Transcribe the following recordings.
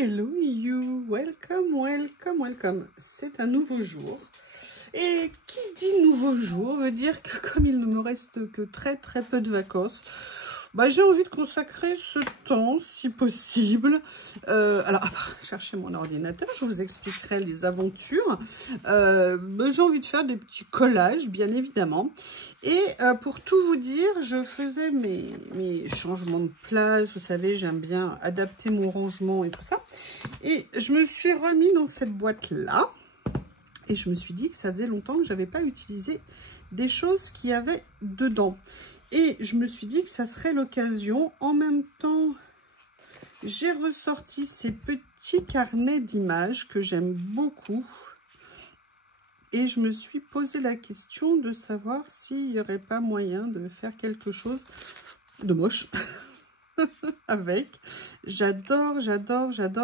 Hello you, welcome, welcome, welcome. C'est un nouveau jour. Et qui dit nouveau jour veut dire que comme il ne me reste que très peu de vacances, bah, j'ai envie de consacrer ce temps, si possible. Alors, chercher mon ordinateur, je vous expliquerai les aventures. J'ai envie de faire des petits collages, bien évidemment. Et pour tout vous dire, je faisais mes changements de place. Vous savez, j'aime bien adapter mon rangement et tout ça. Et je me suis remis dans cette boîte-là. Et je me suis dit que ça faisait longtemps que je n'avais pas utilisé des choses qu'il y avait dedans. Et je me suis dit que ça serait l'occasion. En même temps, j'ai ressorti ces petits carnets d'images que j'aime beaucoup. Et je me suis posé la question de savoir s'il n'y aurait pas moyen de faire quelque chose de moche avec. J'adore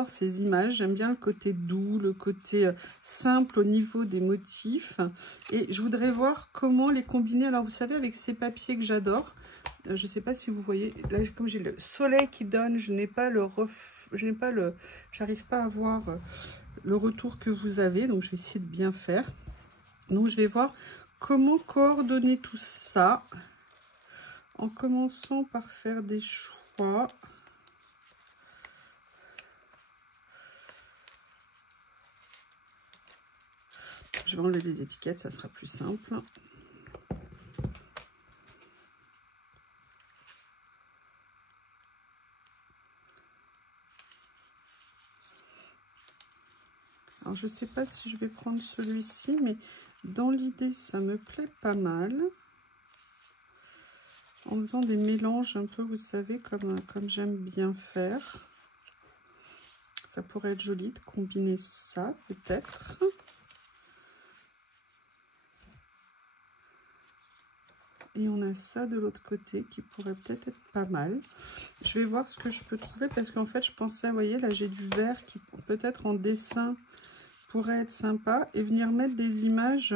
ces images. J'aime bien le côté doux, le côté simple au niveau des motifs. Et je voudrais voir comment les combiner. Alors, vous savez, avec ces papiers que j'adore, je ne sais pas si vous voyez, là, comme j'ai le soleil qui donne, je n'ai pas j'arrive pas à voir le retour que vous avez. Donc, je vais essayer de bien faire. Donc, je vais voir comment coordonner tout ça en commençant par faire des choix. Je vais enlever les étiquettes, ça sera plus simple. Alors, je ne sais pas si je vais prendre celui-ci, mais dans l'idée, ça me plaît pas mal. En faisant des mélanges un peu, vous savez, comme j'aime bien faire. Ça pourrait être joli de combiner ça, peut-être. Et on a ça de l'autre côté qui pourrait peut-être être pas mal. Je vais voir ce que je peux trouver parce qu'en fait, je pensais, vous voyez, là, j'ai du vert qui peut-être en dessin pourrait être sympa. Et venir mettre des images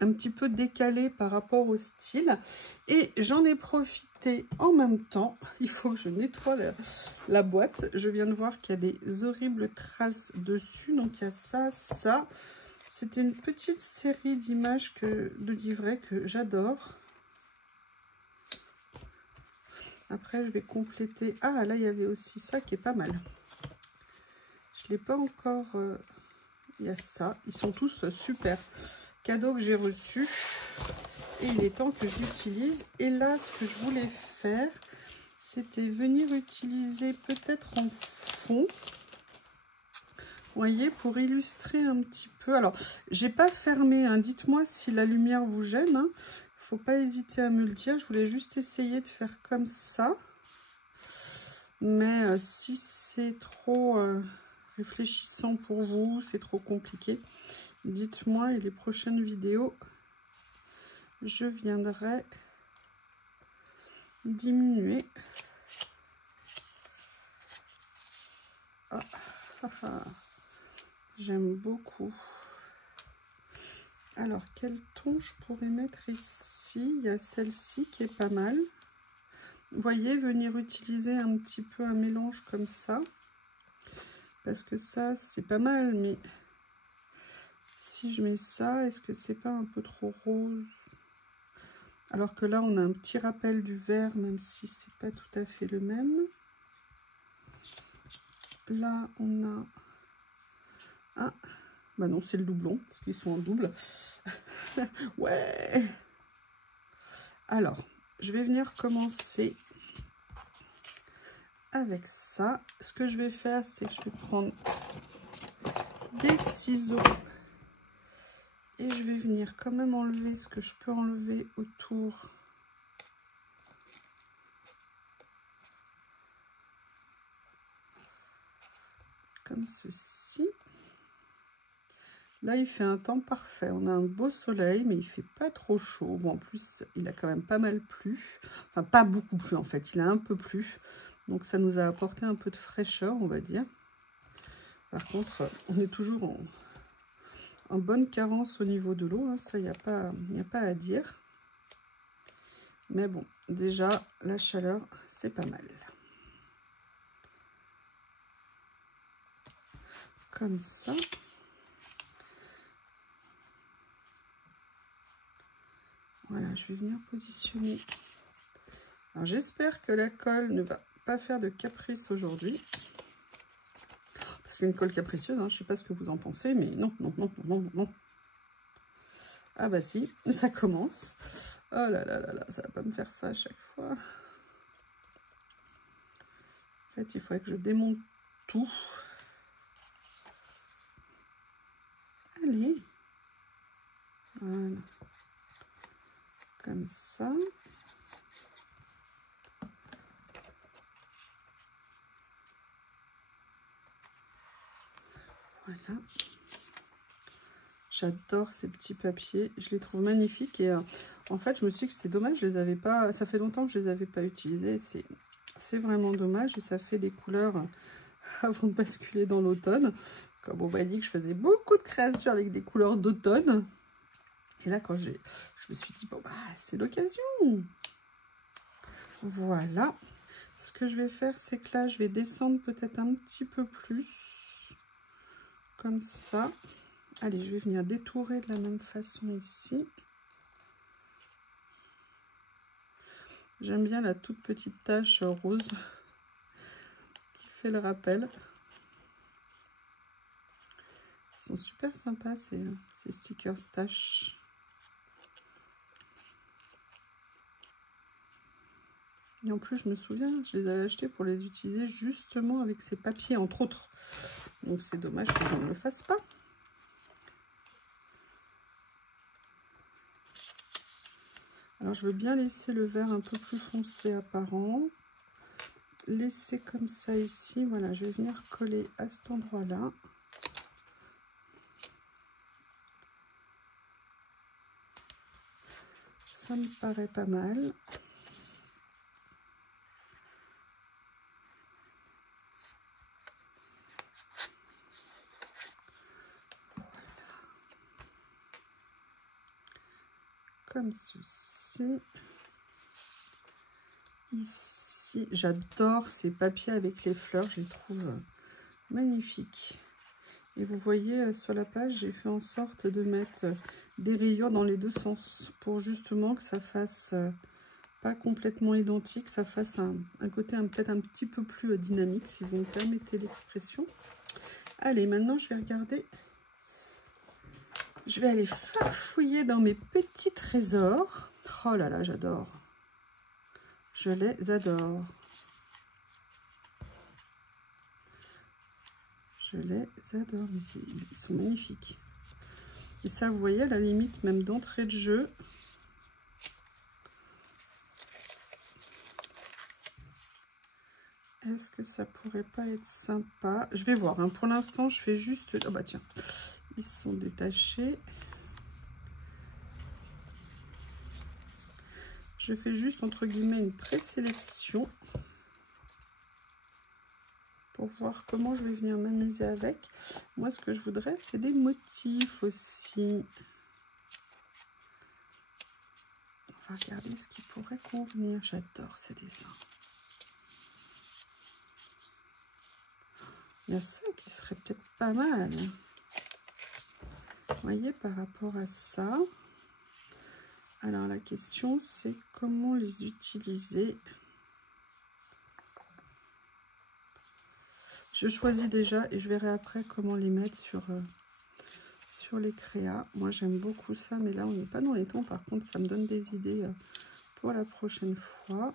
un petit peu décalées par rapport au style. Et j'en ai profité en même temps. Il faut que je nettoie la boîte. Je viens de voir qu'il y a des horribles traces dessus. Donc, il y a ça, ça. C'était une petite série d'images de livrets que j'adore. Après, je vais compléter. Ah, là, il y avait aussi ça qui est pas mal. Je ne l'ai pas encore... Il y a ça. Ils sont tous super. Cadeaux que j'ai reçus. Et il est temps que j'utilise. Et là, ce que je voulais faire, c'était venir utiliser peut-être en fond. Vous voyez, pour illustrer un petit peu. Alors, j'ai pas fermé. Hein. Dites-moi si la lumière vous gêne. Hein. Faut pas hésiter à me le dire. Je voulais juste essayer de faire comme ça. Mais si c'est trop réfléchissant pour vous, c'est trop compliqué, dites-moi et les prochaines vidéos, je viendrai diminuer. Ah, ah, ah. J'aime beaucoup. Alors, quel ton je pourrais mettre ici? Il y a celle-ci qui est pas mal. Vous voyez, venir utiliser un petit peu un mélange comme ça. Parce que ça, c'est pas mal, mais si je mets ça, est-ce que c'est pas un peu trop rose? Alors que là, on a un petit rappel du vert, même si c'est pas tout à fait le même. Là, on a... Ah, bah non, c'est le doublon, parce qu'ils sont en double. Ouais. Alors, je vais venir commencer avec ça. Ce que je vais faire, c'est que je vais prendre des ciseaux et je vais venir quand même enlever ce que je peux enlever autour. Comme ceci. Là, il fait un temps parfait. On a un beau soleil, mais il fait pas trop chaud. Bon, en plus, il a quand même pas mal plu. Enfin, pas beaucoup plu, en fait. Il a un peu plu. Donc, ça nous a apporté un peu de fraîcheur, on va dire. Par contre, on est toujours en bonne carence au niveau de l'eau. Hein. Ça, il n'y a pas à dire. Mais bon, déjà, la chaleur, c'est pas mal. comme ça. Voilà, je vais venir positionner. Alors j'espère que la colle ne va pas faire de caprice aujourd'hui. Parce qu'une colle capricieuse, hein, je ne sais pas ce que vous en pensez, mais non, non, non, non, non, non. Ah bah si, ça commence. Oh là là là là, ça va pas me faire ça à chaque fois. En fait, il faudrait que je démonte tout. Allez. Voilà. Comme ça. Voilà. J'adore ces petits papiers, je les trouve magnifiques et en fait je me suis dit que c'était dommage, je les avais pas, ça fait longtemps que je les avais pas utilisés, c'est vraiment dommage et ça fait des couleurs avant de basculer dans l'automne. Comme on m'a dit que je faisais beaucoup de créations avec des couleurs d'automne et là quand je me suis dit bon bah c'est l'occasion. Voilà, ce que je vais faire c'est que là je vais descendre peut-être un petit peu plus comme ça. Allez, je vais venir détourer de la même façon ici. J'aime bien la toute petite tache rose qui fait le rappel. Ils sont super sympas ces stickers taches. Et en plus, je me souviens, je les avais achetés pour les utiliser justement avec ces papiers, entre autres. Donc c'est dommage que je ne le fasse pas. Alors je veux bien laisser le vert un peu plus foncé apparent. Laisser comme ça ici. Voilà, je vais venir coller à cet endroit-là. Ça me paraît pas mal. Comme ceci. Ici, j'adore ces papiers avec les fleurs, je les trouve magnifiques. Et vous voyez sur la page, j'ai fait en sorte de mettre des rayures dans les deux sens pour justement que ça fasse pas complètement identique, ça fasse un côté peut-être un petit peu plus dynamique, si vous me permettez l'expression. Allez, maintenant je vais regarder. Je vais aller farfouiller dans mes petits trésors. Oh là là, j'adore. Je les adore. Je les adore. Ils sont magnifiques. Et ça, vous voyez, à la limite, même d'entrée de jeu. Est-ce que ça pourrait pas être sympa? Je vais voir. Hein. Pour l'instant, je fais juste... Oh bah tiens, ils sont détachés. Je fais juste, entre guillemets, une présélection. Pour voir comment je vais venir m'amuser avec. Moi, ce que je voudrais, c'est des motifs aussi. On va regarder ce qui pourrait convenir. J'adore ces dessins. Il y a ça qui serait peut-être pas mal. Vous voyez, par rapport à ça. Alors, la question, c'est comment les utiliser. Je choisis déjà et je verrai après comment les mettre sur les créas. Moi, j'aime beaucoup ça, mais là, on n'est pas dans les temps. Par contre, ça me donne des idées pour la prochaine fois.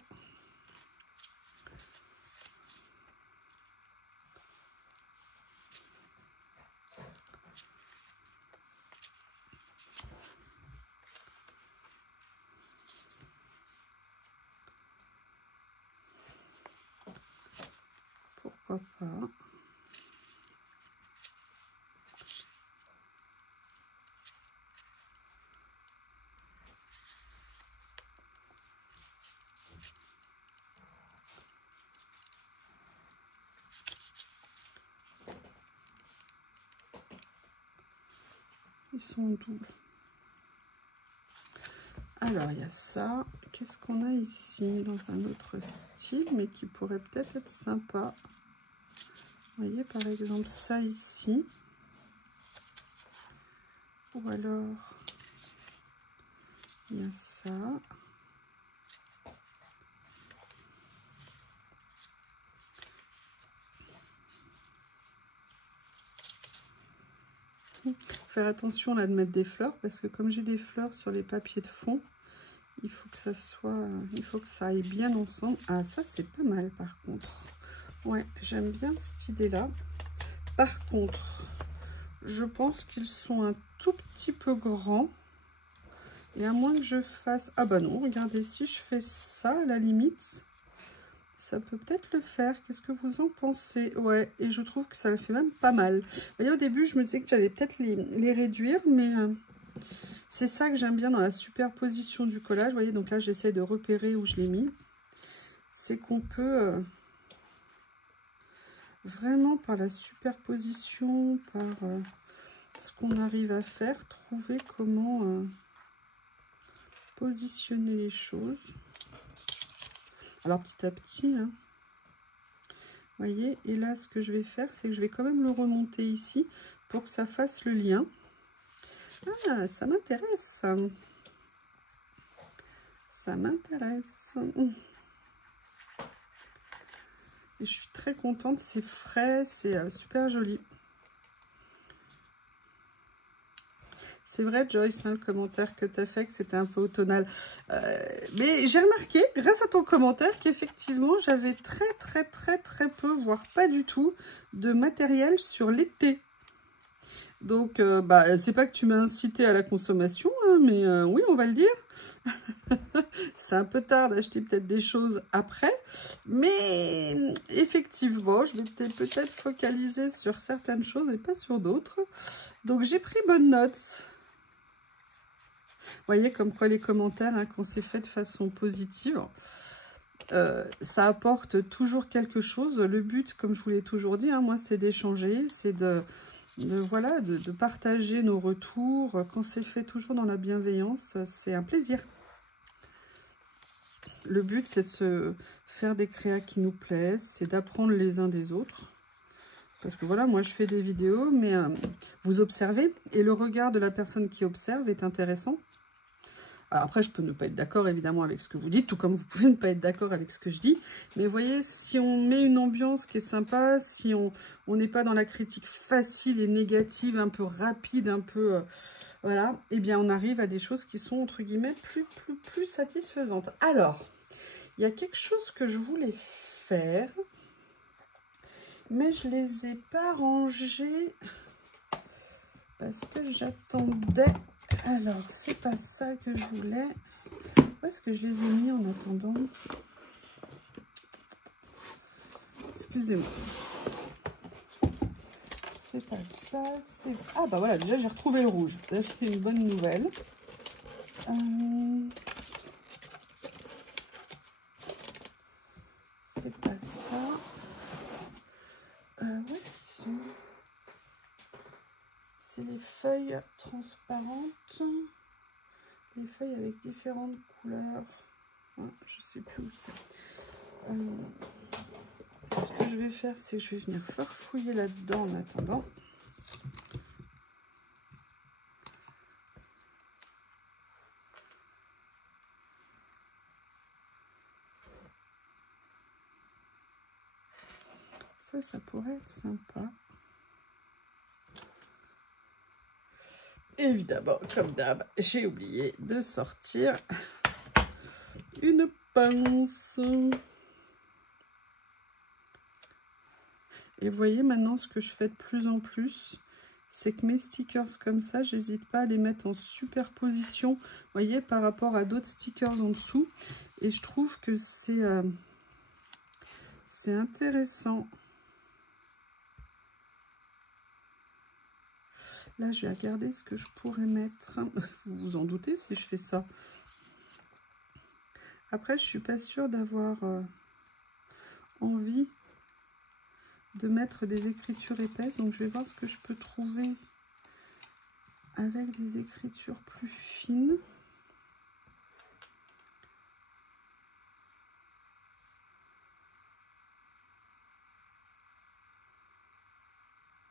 Pourquoi pas. Ils sont doux. Alors, il y a ça. Qu'est-ce qu'on a ici dans un autre style, mais qui pourrait peut-être être sympa. Vous voyez, par exemple, ça ici. Ou alors, il y a ça. Faire attention là de mettre des fleurs parce que comme j'ai des fleurs sur les papiers de fond, il faut que ça soit, il faut que ça aille bien ensemble. Ah, ça c'est pas mal par contre. Ouais, j'aime bien cette idée là. Par contre, je pense qu'ils sont un tout petit peu grands. Et à moins que je fasse... Ah bah non, regardez, si je fais ça à la limite, ça peut peut-être le faire. Qu'est-ce que vous en pensez? Ouais, et je trouve que ça le fait même pas mal. Vous voyez, au début, je me disais que j'allais peut-être les réduire, mais c'est ça que j'aime bien dans la superposition du collage. Vous voyez, donc là, j'essaie de repérer où je l'ai mis. C'est qu'on peut vraiment, par la superposition, par ce qu'on arrive à faire, trouver comment positionner les choses. Alors, petit à petit, hein. Vous voyez, et là, ce que je vais faire, c'est que je vais quand même le remonter ici pour que ça fasse le lien. Ah, ça m'intéresse. Ça m'intéresse. Et je suis très contente, c'est frais, c'est super joli. C'est vrai, Joyce, hein, le commentaire que tu as fait, que c'était un peu automnal. Mais j'ai remarqué, grâce à ton commentaire, qu'effectivement, j'avais très peu, voire pas du tout, de matériel sur l'été. Donc, bah, c'est pas que tu m'as incité à la consommation, hein, mais oui, on va le dire. C'est un peu tard d'acheter peut-être des choses après. Mais effectivement, je m'étais peut-être focalisée sur certaines choses et pas sur d'autres. Donc, j'ai pris bonne note. Vous voyez, comme quoi les commentaires, hein, quand c'est fait de façon positive, ça apporte toujours quelque chose. Le but, comme je vous l'ai toujours dit, hein, moi, c'est d'échanger, c'est voilà, de partager nos retours. Quand c'est fait toujours dans la bienveillance, c'est un plaisir. Le but, c'est de se faire des créas qui nous plaisent, c'est d'apprendre les uns des autres. Parce que voilà, moi, je fais des vidéos, mais vous observez, et le regard de la personne qui observe est intéressant. Alors après, je peux ne pas être d'accord, évidemment, avec ce que vous dites, tout comme vous pouvez ne pas être d'accord avec ce que je dis. Mais vous voyez, si on met une ambiance qui est sympa, si on n'est pas dans la critique facile et négative, un peu rapide, un peu... voilà, eh bien, on arrive à des choses qui sont, entre guillemets, plus satisfaisantes. Alors, il y a quelque chose que je voulais faire, mais je ne les ai pas rangés parce que j'attendais... Alors, c'est pas ça que je voulais. Où est-ce que je les ai mis en attendant? Excusez-moi. C'est pas ça, c'est... Ah bah voilà, déjà j'ai retrouvé le rouge. Là, c'est une bonne nouvelle. C'est pas ça. Où est-ce qu'ils sont? C'est les feuilles transparentes. Les feuilles avec différentes couleurs. Ah, je sais plus où c'est. Ce que je vais faire, c'est que je vais venir farfouiller là-dedans en attendant. Ça pourrait être sympa. Évidemment, comme d'hab, j'ai oublié de sortir une pince. Et vous voyez maintenant ce que je fais de plus en plus, c'est que mes stickers comme ça, j'hésite pas à les mettre en superposition, vous voyez, par rapport à d'autres stickers en dessous. Et je trouve que c'est intéressant. Là, je vais regarder ce que je pourrais mettre. Vous vous en doutez si je fais ça. Après, je suis pas sûre d'avoir envie de mettre des écritures épaisses. Donc, je vais voir ce que je peux trouver avec des écritures plus fines.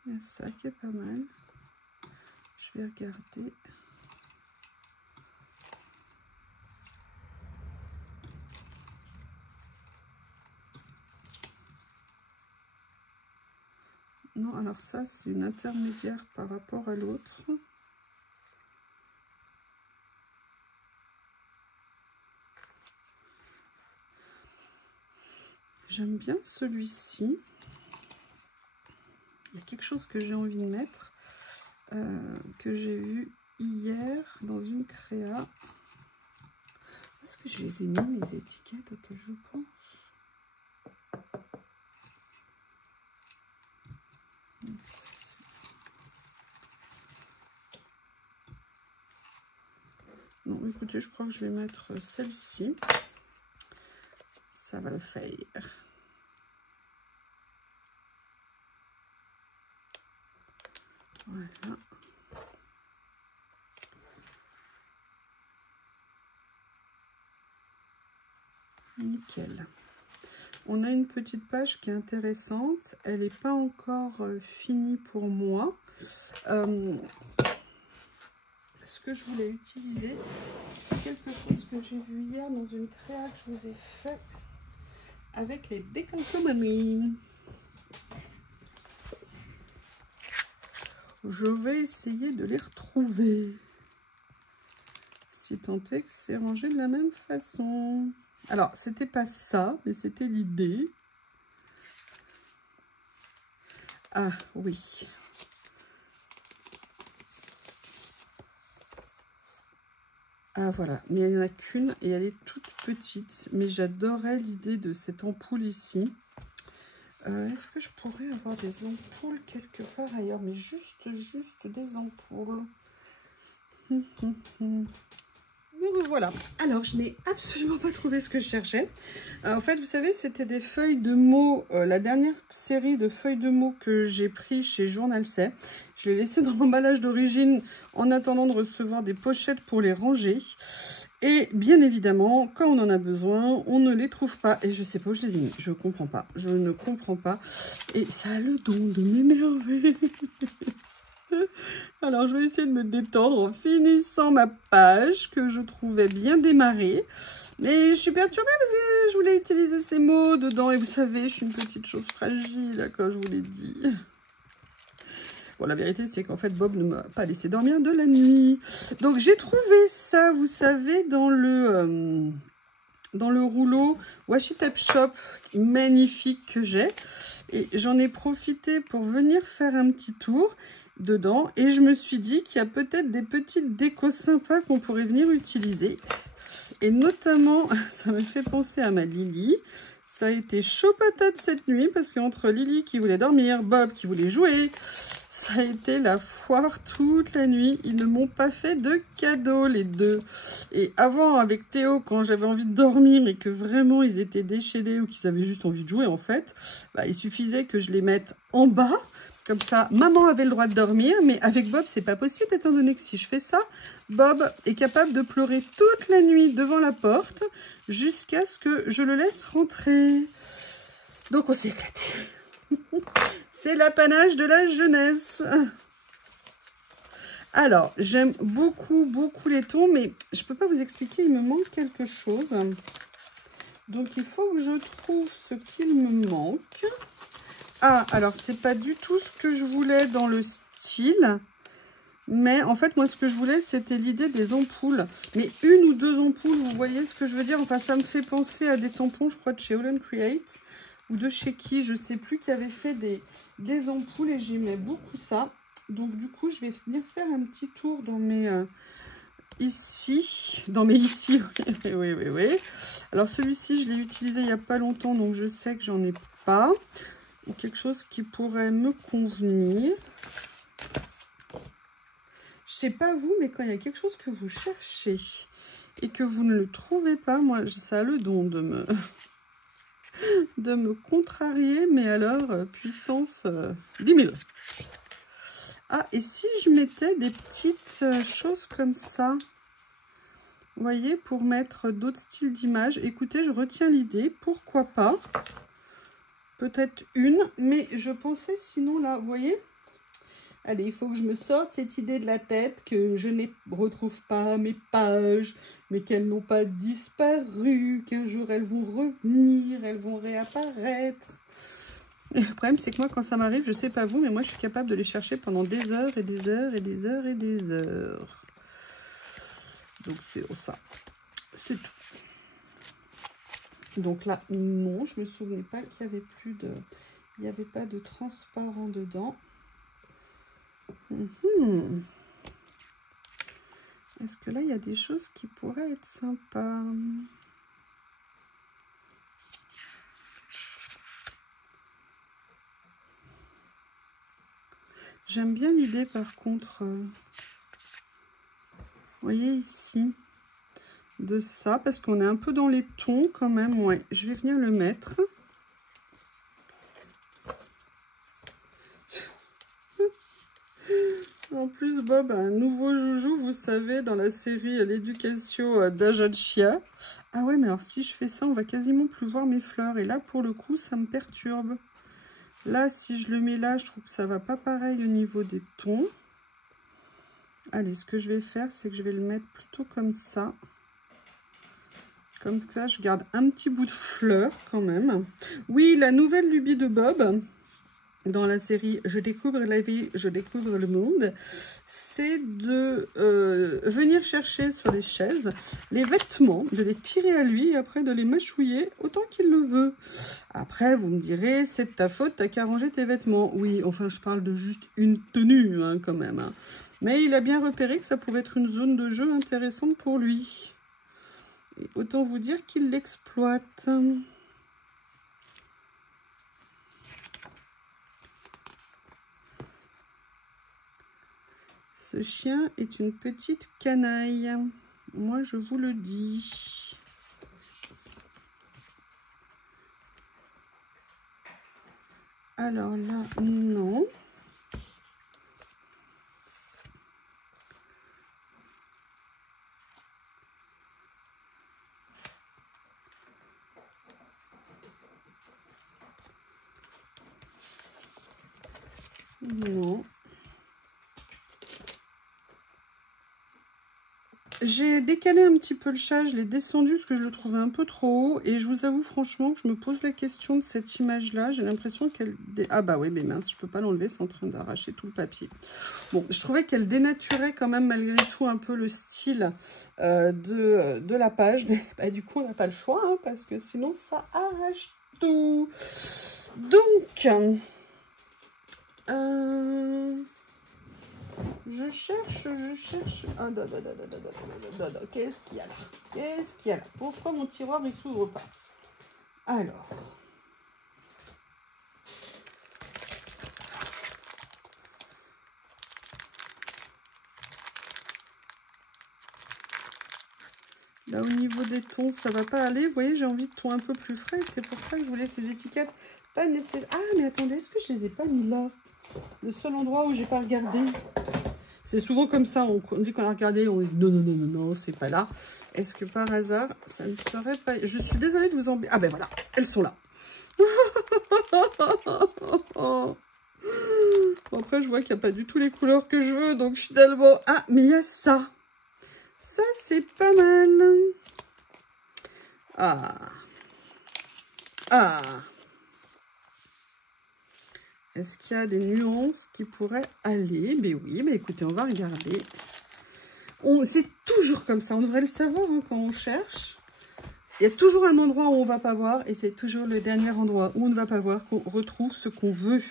Il y a ça qui est pas mal. Je vais regarder. Non, alors ça, c'est une intermédiaire par rapport à l'autre. J'aime bien celui-ci. Il y a quelque chose que j'ai envie de mettre, que j'ai vu hier dans une créa. Est-ce que je les ai mis, mes étiquettes, auxquelles je pense? Non, écoutez, je crois que je vais mettre celle-ci. Ça va le faire. Voilà. Nickel. On a une petite page qui est intéressante. Elle n'est pas encore finie pour moi. Ce que je voulais utiliser, c'est quelque chose que j'ai vu hier dans une créa que je vous ai fait avec les décalcomanies. Je vais essayer de les retrouver. Si tant est que c'est rangé de la même façon. Alors, c'était pas ça, mais c'était l'idée. Ah, oui. Ah, voilà. Mais il n'y en a qu'une et elle est toute petite. Mais j'adorais l'idée de cette ampoule ici. Est-ce que je pourrais avoir des ampoules quelque part ailleurs? Mais juste des ampoules. Donc voilà. Alors, je n'ai absolument pas trouvé ce que je cherchais. En fait, vous savez, c'était des feuilles de mots. La dernière série de feuilles de mots que j'ai pris chez Journal C. Je l'ai laissé dans l'emballage d'origine en attendant de recevoir des pochettes pour les ranger. Et bien évidemment, quand on en a besoin, on ne les trouve pas. Et je sais pas où je les ai mis. Je comprends pas. Je ne comprends pas. Et ça a le don de m'énerver. Alors, je vais essayer de me détendre en finissant ma page que je trouvais bien démarrée. Mais je suis perturbée parce que je voulais utiliser ces mots dedans. Et vous savez, je suis une petite chose fragile, comme je vous l'ai dit. Bon, la vérité, c'est qu'en fait, Bob ne m'a pas laissé dormir de la nuit. Donc, j'ai trouvé ça, vous savez, dans le rouleau Washi Tape Shop magnifique que j'ai. Et j'en ai profité pour venir faire un petit tour dedans. Et je me suis dit qu'il y a peut-être des petites décos sympas qu'on pourrait venir utiliser. Et notamment, ça me fait penser à ma Lily. Ça a été chaud patate cette nuit parce qu'entre Lily qui voulait dormir, Bob qui voulait jouer, ça a été la foire toute la nuit. Ils ne m'ont pas fait de cadeaux, les deux. Et avant, avec Théo, quand j'avais envie de dormir et que vraiment ils étaient déchaînés ou qu'ils avaient juste envie de jouer, en fait, bah, il suffisait que je les mette en bas. Comme ça, maman avait le droit de dormir, mais avec Bob, c'est pas possible, étant donné que si je fais ça, Bob est capable de pleurer toute la nuit devant la porte jusqu'à ce que je le laisse rentrer. Donc, on s'est éclaté. C'est l'apanage de la jeunesse. Alors, j'aime beaucoup les tons, mais je peux pas vous expliquer, il me manque quelque chose. Donc, il faut que je trouve ce qu'il me manque. Ah, alors, c'est pas du tout ce que je voulais dans le style. Mais en fait, moi, ce que je voulais, c'était l'idée des ampoules. Mais une ou deux ampoules, vous voyez ce que je veux dire? Enfin, ça me fait penser à des tampons, je crois, de chez Holland Create. Ou de chez qui, je sais plus, qui avait fait des ampoules. Et j'aimais beaucoup ça. Donc, du coup, je vais venir faire un petit tour dans mes... ici. Oui. Alors, celui-ci, je l'ai utilisé il n'y a pas longtemps. Donc, je sais que j'en ai pas. Ou quelque chose qui pourrait me convenir. Je sais pas vous, mais quand il y a quelque chose que vous cherchez et que vous ne le trouvez pas, moi, ça a le don de me contrarier, mais alors, puissance 10 000. Ah, et si je mettais des petites choses comme ça, vous voyez, pour mettre d'autres styles d'images. Écoutez, je retiens l'idée, pourquoi pas. Peut-être une, mais je pensais sinon là, vous voyez, Allez, il faut que je me sorte cette idée de la tête, que je ne retrouve pas mes pages, mais qu'elles n'ont pas disparu, qu'un jour elles vont revenir, elles vont réapparaître. Et le problème, c'est que moi, quand ça m'arrive, je sais pas vous, mais moi, je suis capable de les chercher pendant des heures et des heures et des heures et des heures. Donc, c'est ça. C'est tout. Donc là, non, je me souvenais pas qu'il y avait plus de... Il n'y avait pas de transparent dedans. Est-ce que là, il y a des choses qui pourraient être sympas? J'aime bien l'idée, par contre, vous voyez ici, de ça, parce qu'on est un peu dans les tons quand même. Ouais, je vais venir le mettre. En plus, Bob a un nouveau joujou, vous savez, dans la série L'éducation d'Ajaccia. Ah ouais, mais alors si je fais ça, on va quasiment plus voir mes fleurs. Et là, pour le coup, ça me perturbe. Là, si je le mets là, je trouve que ça va pas pareil au niveau des tons. Allez, ce que je vais faire, c'est que je vais le mettre plutôt comme ça. Comme ça, je garde un petit bout de fleur quand même. Oui, la nouvelle lubie de Bob, dans la série Je découvre la vie, je découvre le monde, c'est de venir chercher sur les chaises les vêtements, de les tirer à lui et après de les mâchouiller autant qu'il le veut. Après, vous me direz, c'est de ta faute, t'as qu'à ranger tes vêtements. Oui, enfin, je parle de juste une tenue hein, quand même. Hein. Mais il a bien repéré que ça pouvait être une zone de jeu intéressante pour lui. Et autant vous dire qu'il l'exploite. Ce chien est une petite canaille. Moi, je vous le dis. Alors là, non. Non. J'ai décalé un petit peu le chat, je l'ai descendu parce que je le trouvais un peu trop haut. Et je vous avoue franchement que je me pose la question de cette image-là. J'ai l'impression qu'elle... Ah bah oui, mais mince, je peux pas l'enlever, c'est en train d'arracher tout le papier. Bon, je trouvais qu'elle dénaturait quand même malgré tout un peu le style de la page. Mais bah, du coup, on n'a pas le choix, hein, parce que sinon, ça arrache tout. Donc... Je cherche. Ah, qu'est-ce qu'il y a là? Qu'est-ce qu'il y a là? Pourquoi mon tiroir il s'ouvre pas? Alors. Là, au niveau des tons, ça va pas aller. Vous voyez, j'ai envie de tons un peu plus frais. C'est pour ça que je voulais ces étiquettes pas nécessaires. Ah, mais attendez, est-ce que je les ai pas mis là? Le seul endroit où j'ai pas regardé. C'est souvent comme ça, on dit qu'on a regardé, on dit non, c'est pas là. Est-ce que par hasard, ça ne serait pas... Je suis désolée de vous embêter. Ah ben voilà, elles sont là. Bon, après, je vois qu'il n'y a pas du tout les couleurs que je veux, donc je suis tellement... Ah, mais il y a ça. Ça, c'est pas mal. Ah. Ah. Est-ce qu'il y a des nuances qui pourraient aller? Ben oui, ben écoutez, on va regarder. C'est toujours comme ça, on devrait le savoir hein, quand on cherche. Il y a toujours un endroit où on ne va pas voir et c'est toujours le dernier endroit où on ne va pas voir qu'on retrouve ce qu'on veut.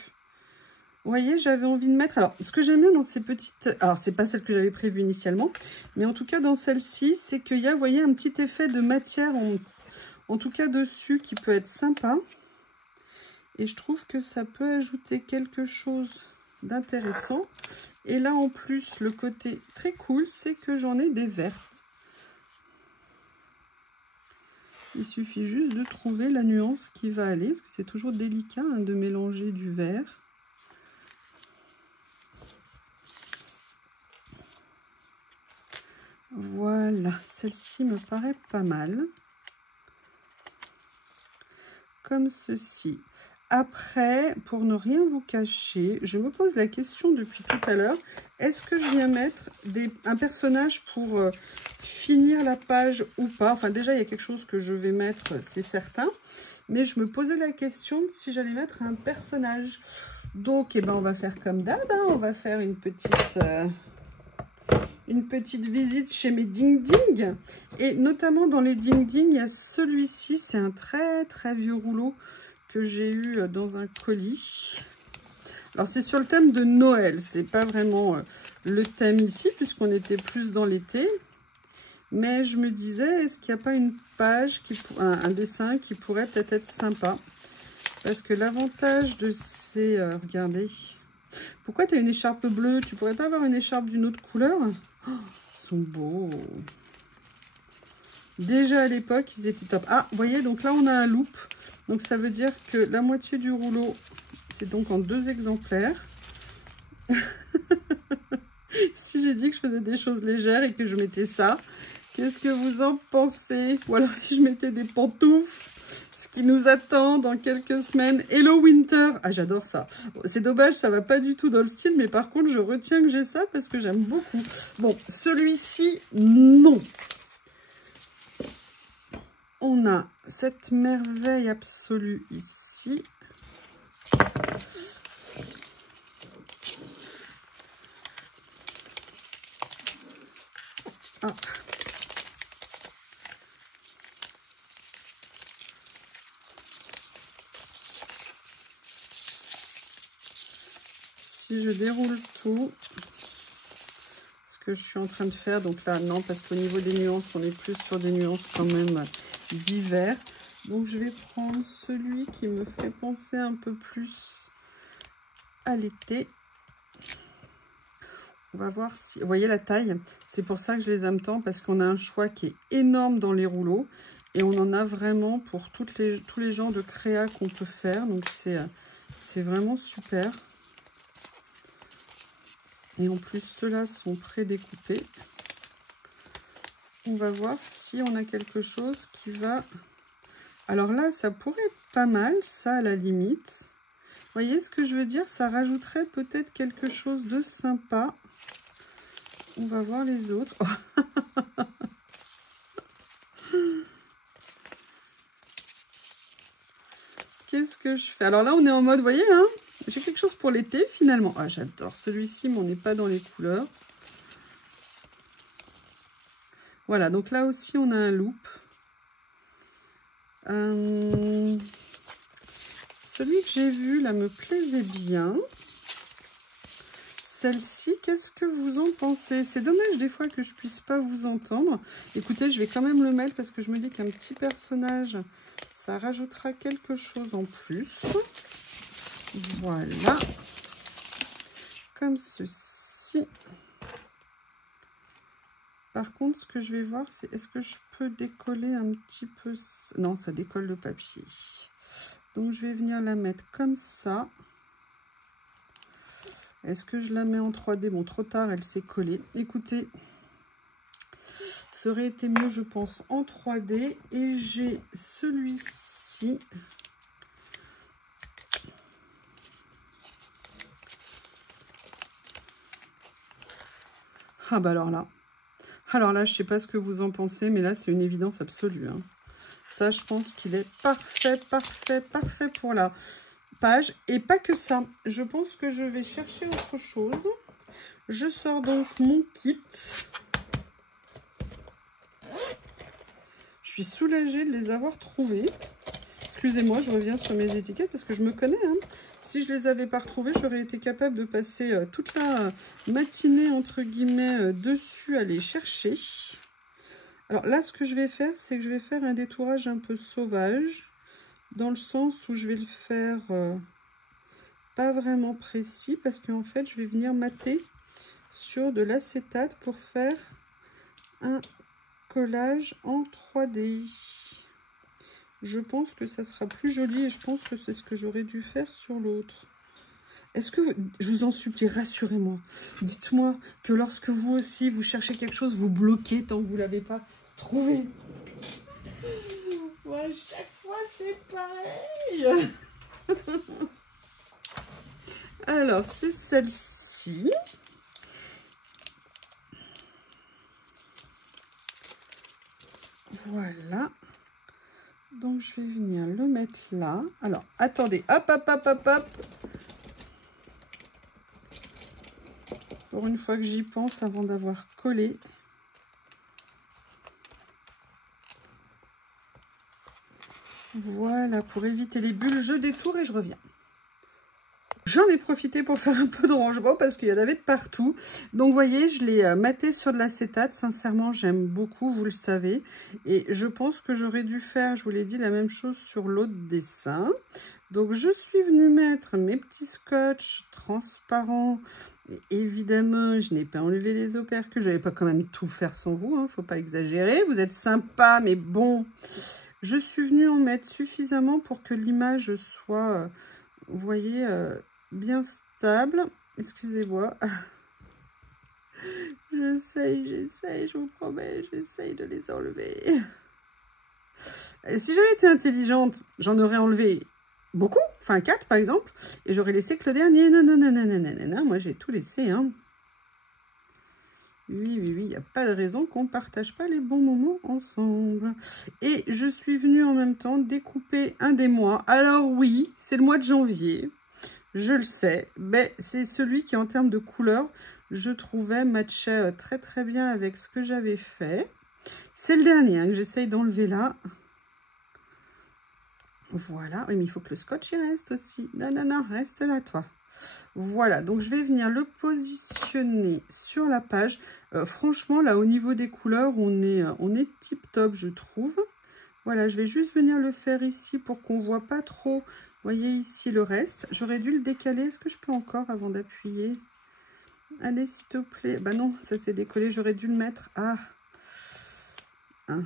Vous voyez, j'avais envie de mettre... Alors, ce que j'aime bien dans ces petites... Alors, c'est pas celle que j'avais prévue initialement, mais en tout cas, dans celle-ci, c'est qu'il y a, vous voyez, un petit effet de matière, en tout cas dessus, qui peut être sympa. Et je trouve que ça peut ajouter quelque chose d'intéressant. Et là, en plus, le côté très cool, c'est que j'en ai des vertes. Il suffit juste de trouver la nuance qui va aller, parce que c'est toujours délicat hein, de mélanger du vert. Voilà, celle-ci me paraît pas mal. Comme ceci. après, pour ne rien vous cacher, je me pose la question depuis tout à l'heure, est-ce que je viens mettre un personnage pour finir la page ou pas? Enfin, déjà, il y a quelque chose que je vais mettre, c'est certain. Mais je me posais la question de si j'allais mettre un personnage. Donc, eh ben, on va faire comme d'hab, hein, on va faire une petite visite chez mes Ding Ding. Et notamment dans les Ding Ding, il y a celui-ci, c'est un très très vieux rouleau que j'ai eu dans un colis. Alors c'est sur le thème de Noël, c'est pas vraiment le thème ici puisqu'on était plus dans l'été. Mais je me disais, est-ce qu'il n'y a pas une page, un dessin qui pourrait peut-être être sympa? Parce que l'avantage de ces... regardez. Pourquoi tu as une écharpe bleue? Tu pourrais pas avoir une écharpe d'une autre couleur? Oh, ils sont beaux. Déjà à l'époque, ils étaient top. Ah, vous voyez, donc là, on a un loop. Donc, ça veut dire que la moitié du rouleau, c'est donc en 2 exemplaires. Si j'ai dit que je faisais des choses légères et que je mettais ça, qu'est-ce que vous en pensez? Ou alors si je mettais des pantoufles, ce qui nous attend dans quelques semaines. Hello Winter. Ah, j'adore ça. Bon, c'est dommage, ça va pas du tout dans le style, mais par contre, je retiens que j'ai ça parce que j'aime beaucoup. Bon, celui-ci, non. On a cette merveille absolue ici. Ah. Si je déroule tout, ce que je suis en train de faire, donc là non, parce qu'au niveau des nuances, on est plus sur des nuances quand même d'hiver. Donc je vais prendre celui qui me fait penser un peu plus à l'été. On va voir si... Vous voyez la taille? C'est pour ça que je les aime tant, parce qu'on a un choix qui est énorme dans les rouleaux. Et on en a vraiment pour tous les genres de créa qu'on peut faire. Donc c'est vraiment super. Et en plus, ceux-là sont prédécoupés. On va voir si on a quelque chose qui va... Alors là, ça pourrait être pas mal, ça, à la limite. Vous voyez ce que je veux dire? Ça rajouterait peut-être quelque chose de sympa. On va voir les autres. Qu'est-ce que je fais? Alors là, on est en mode, vous voyez, hein, j'ai quelque chose pour l'été, finalement. Ah, j'adore celui-ci, mais on n'est pas dans les couleurs. Voilà, donc là aussi, on a un loop. Celui que j'ai vu, là, me plaisait bien. Celle-ci, qu'est-ce que vous en pensez? C'est dommage des fois que je puisse pas vous entendre. Écoutez, je vais quand même le mettre parce que je me dis qu'un petit personnage, ça rajoutera quelque chose en plus. Voilà. Comme ceci. Par contre, ce que je vais voir, c'est est-ce que je peux décoller un petit peu... Non, ça décolle le papier. Donc, je vais venir la mettre comme ça. Est-ce que je la mets en 3D? Bon, trop tard, elle s'est collée. Écoutez, ça aurait été mieux, je pense, en 3D. Et j'ai celui-ci. Ah bah alors là, je sais pas ce que vous en pensez, mais là, c'est une évidence absolue. Hein. Ça, je pense qu'il est parfait, parfait, parfait pour la page. Et pas que ça. Je pense que je vais chercher autre chose. Je sors donc mon kit. Je suis soulagée de les avoir trouvés. Excusez-moi, je reviens sur mes étiquettes parce que je me connais. Hein. Si je les avais pas retrouvés, j'aurais été capable de passer toute la matinée, entre guillemets, dessus à les chercher. Alors là, ce que je vais faire, c'est que je vais faire un détourage un peu sauvage. Dans le sens où je vais le faire pas vraiment précis. Parce qu'en fait, je vais venir mater sur de l'acétate pour faire un collage en 3D. Je pense que ça sera plus joli et je pense que c'est ce que j'aurais dû faire sur l'autre. Est-ce que je vous en supplie, rassurez-moi. Dites-moi que lorsque vous aussi, vous cherchez quelque chose, vous bloquez tant que vous ne l'avez pas trouvé. Ouais, chaque fois, c'est pareil. Alors, c'est celle-ci. Voilà. Donc, je vais venir le mettre là. Alors, attendez. Hop, hop, hop, hop, hop. Pour une fois que j'y pense, avant d'avoir collé. Voilà, pour éviter les bulles, je détourne et je reviens. J'en ai profité pour faire un peu de rangement parce qu'il y en avait de partout. Donc, vous voyez, je l'ai maté sur de l'acétate. Sincèrement, j'aime beaucoup, vous le savez. Et je pense que j'aurais dû faire, je vous l'ai dit, la même chose sur l'autre dessin. Donc, je suis venue mettre mes petits scotch transparents. Et évidemment, je n'ai pas enlevé les opercules. Je n'allais pas quand même tout faire sans vous, hein, faut pas exagérer. Vous êtes sympa, mais bon. Je suis venue en mettre suffisamment pour que l'image soit, vous voyez, bien stable. Excusez-moi. J'essaye, je vous promets, j'essaye de les enlever. Et si j'avais été intelligente, j'en aurais enlevé beaucoup, enfin 4 par exemple, et j'aurais laissé que le dernier. Non, non, non, non, non, non, non, moi j'ai tout laissé, hein. Oui, oui, oui, il n'y a pas de raison qu'on ne partage pas les bons moments ensemble. Et je suis venue en même temps découper un des mois. Alors oui, c'est le mois de janvier. Je le sais, mais c'est celui qui, en termes de couleur, je trouvais matchait très très bien avec ce que j'avais fait. C'est le dernier hein, que j'essaye d'enlever là. Voilà, oui, mais il faut que le scotch il reste aussi. Non, non, non, reste là, toi. Voilà, donc je vais venir le positionner sur la page. Franchement, là, au niveau des couleurs, on est tip top, je trouve. Voilà, je vais juste venir le faire ici pour qu'on ne voit pas trop. Vous voyez ici le reste. J'aurais dû le décaler. Est-ce que je peux encore avant d'appuyer? Allez, s'il te plaît. Bah non, ça s'est décollé. J'aurais dû le mettre. Ah. Hein.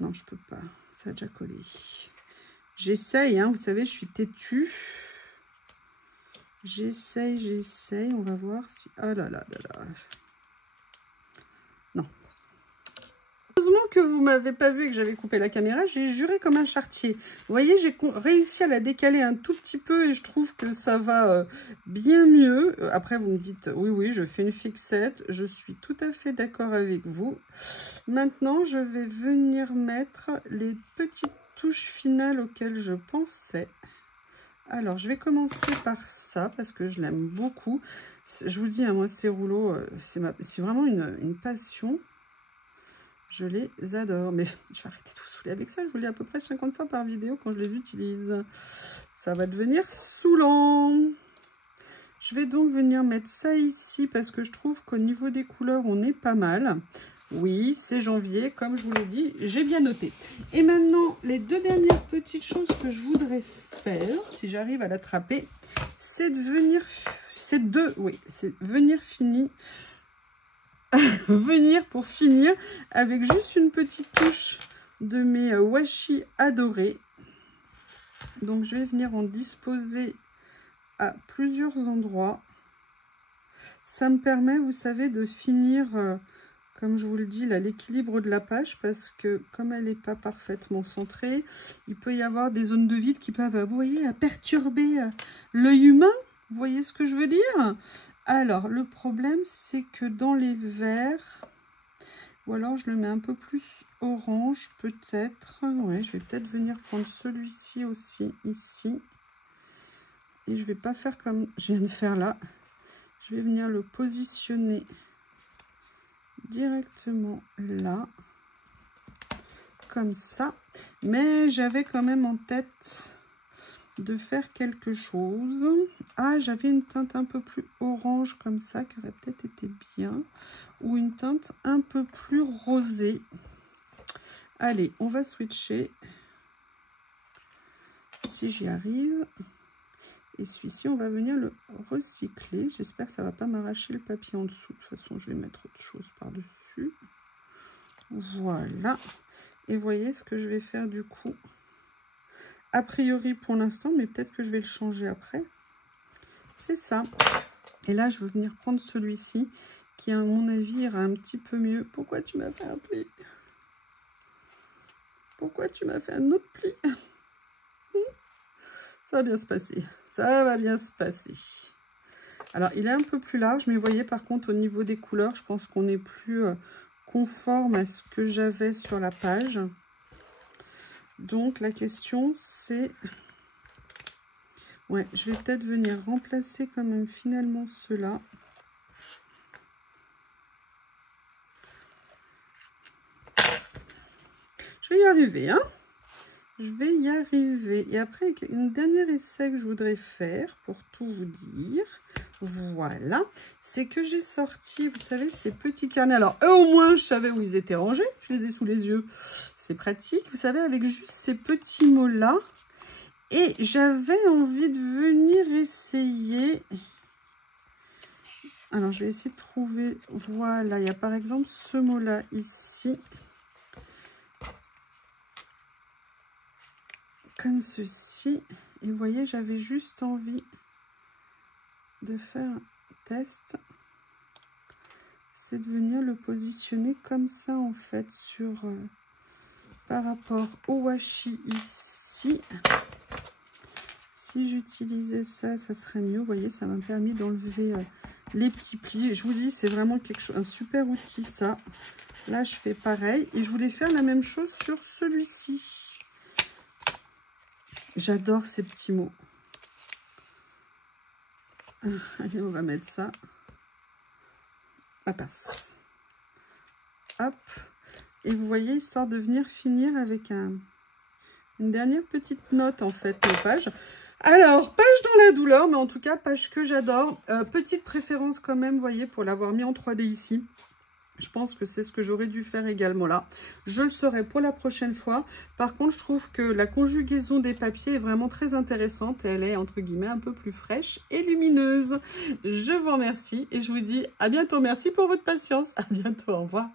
Non, je peux pas. Ça a déjà collé. J'essaye, hein. Vous savez, je suis têtue. J'essaye. On va voir si... Ah là là là là. Non. Heureusement que vous m'avez pas vu et que j'avais coupé la caméra, j'ai juré comme un charretier. Vous voyez, j'ai réussi à la décaler un tout petit peu et je trouve que ça va bien mieux. Après, vous me dites, oui, oui, je fais une fixette. Je suis tout à fait d'accord avec vous. Maintenant, je vais venir mettre les petites touches finales auxquelles je pensais. Alors, je vais commencer par ça parce que je l'aime beaucoup. Je vous dis, hein, moi, ces rouleaux, c'est vraiment une passion. Je les adore. Mais je vais arrêter de vous saouler avec ça. Je vous le dis à peu près 50 fois par vidéo quand je les utilise. Ça va devenir saoulant. Je vais donc venir mettre ça ici parce que je trouve qu'au niveau des couleurs, on est pas mal. Oui, c'est janvier, comme je vous l'ai dit, j'ai bien noté. Et maintenant, les deux dernières petites choses que je voudrais faire, si j'arrive à l'attraper, c'est de venir... c'est venir finir... venir pour finir avec juste une petite touche de mes washi adorés. Donc, je vais venir en disposer à plusieurs endroits. Ça me permet, vous savez, de finir... comme je vous le dis, là, l'équilibre de la page, parce que comme elle n'est pas parfaitement centrée, il peut y avoir des zones de vide qui peuvent, vous voyez, perturber l'œil humain. Vous voyez ce que je veux dire? Alors, le problème, c'est que dans les verts, ou alors je le mets un peu plus orange, peut-être. Ouais, je vais peut-être venir prendre celui-ci aussi, ici. Et je ne vais pas faire comme je viens de faire là. Je vais venir le positionner directement là, comme ça. Mais j'avais quand même en tête de faire quelque chose. Ah, j'avais une teinte un peu plus orange comme ça, qui aurait peut-être été bien. Ou une teinte un peu plus rosée. Allez, on va switcher. Si j'y arrive. Et celui-ci, on va venir le recycler. J'espère que ça ne va pas m'arracher le papier en dessous. De toute façon, je vais mettre autre chose par-dessus. Voilà. Et voyez ce que je vais faire du coup. A priori pour l'instant, mais peut-être que je vais le changer après. C'est ça. Et là, je vais venir prendre celui-ci, qui à mon avis ira un petit peu mieux. Pourquoi tu m'as fait un pli? Pourquoi tu m'as fait un autre pli? Ça va bien se passer. Ça va bien se passer. Alors, il est un peu plus large, mais vous voyez, par contre, au niveau des couleurs, je pense qu'on est plus conforme à ce que j'avais sur la page. Donc, la question, c'est... Ouais, je vais peut-être venir remplacer quand même finalement ceux-là. Je vais y arriver, hein. Je vais y arriver. Et après, une dernière essai que je voudrais faire, pour tout vous dire, voilà, c'est que j'ai sorti, vous savez, ces petits carnets. Alors, eux, au moins, je savais où ils étaient rangés. Je les ai sous les yeux. C'est pratique. Vous savez, avec juste ces petits mots-là. Et j'avais envie de venir essayer... Alors, je vais essayer de trouver... Voilà, il y a par exemple ce mot-là ici. Comme ceci. Et vous voyez, j'avais juste envie de faire un test. C'est de venir le positionner comme ça, en fait, sur... par rapport au washi ici. Si j'utilisais ça, ça serait mieux. Vous voyez, ça m'a permis d'enlever les petits plis. Je vous dis, c'est vraiment quelque chose, un super outil, ça. Là, je fais pareil. Et je voulais faire la même chose sur celui-ci. J'adore ces petits mots. Allez, on va mettre ça. Ça passe. Hop. Et vous voyez, histoire de venir finir avec une dernière petite note, en fait, nos pages. Alors, page dans la douleur, mais en tout cas, page que j'adore. Petite préférence quand même, vous voyez, pour l'avoir mis en 3D ici. Je pense que c'est ce que j'aurais dû faire également là. Je le saurai pour la prochaine fois. Par contre, je trouve que la conjugaison des papiers est vraiment très intéressante. Et elle est, entre guillemets, un peu plus fraîche et lumineuse. Je vous remercie et je vous dis à bientôt. Merci pour votre patience. À bientôt. Au revoir.